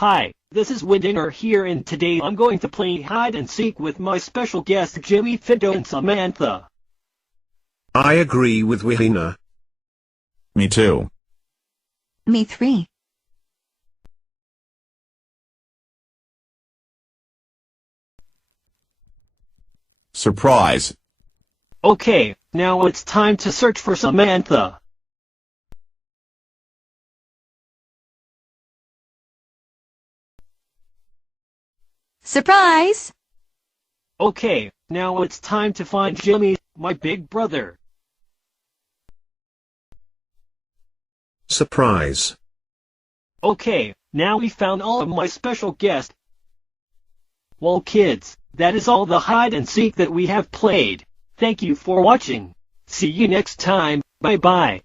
Hi, this is Windinger here and today I'm going to play hide and seek with my special guests Jimmy, Fido and Samantha. I agree with Wahina. Me too. Me three. Surprise. Okay, now it's time to search for Samantha. Surprise! Okay, now it's time to find Jimmy, my big brother. Surprise. Okay, now we found all of my special guests. Well kids, that is all the hide and seek that we have played. Thank you for watching. See you next time, bye bye.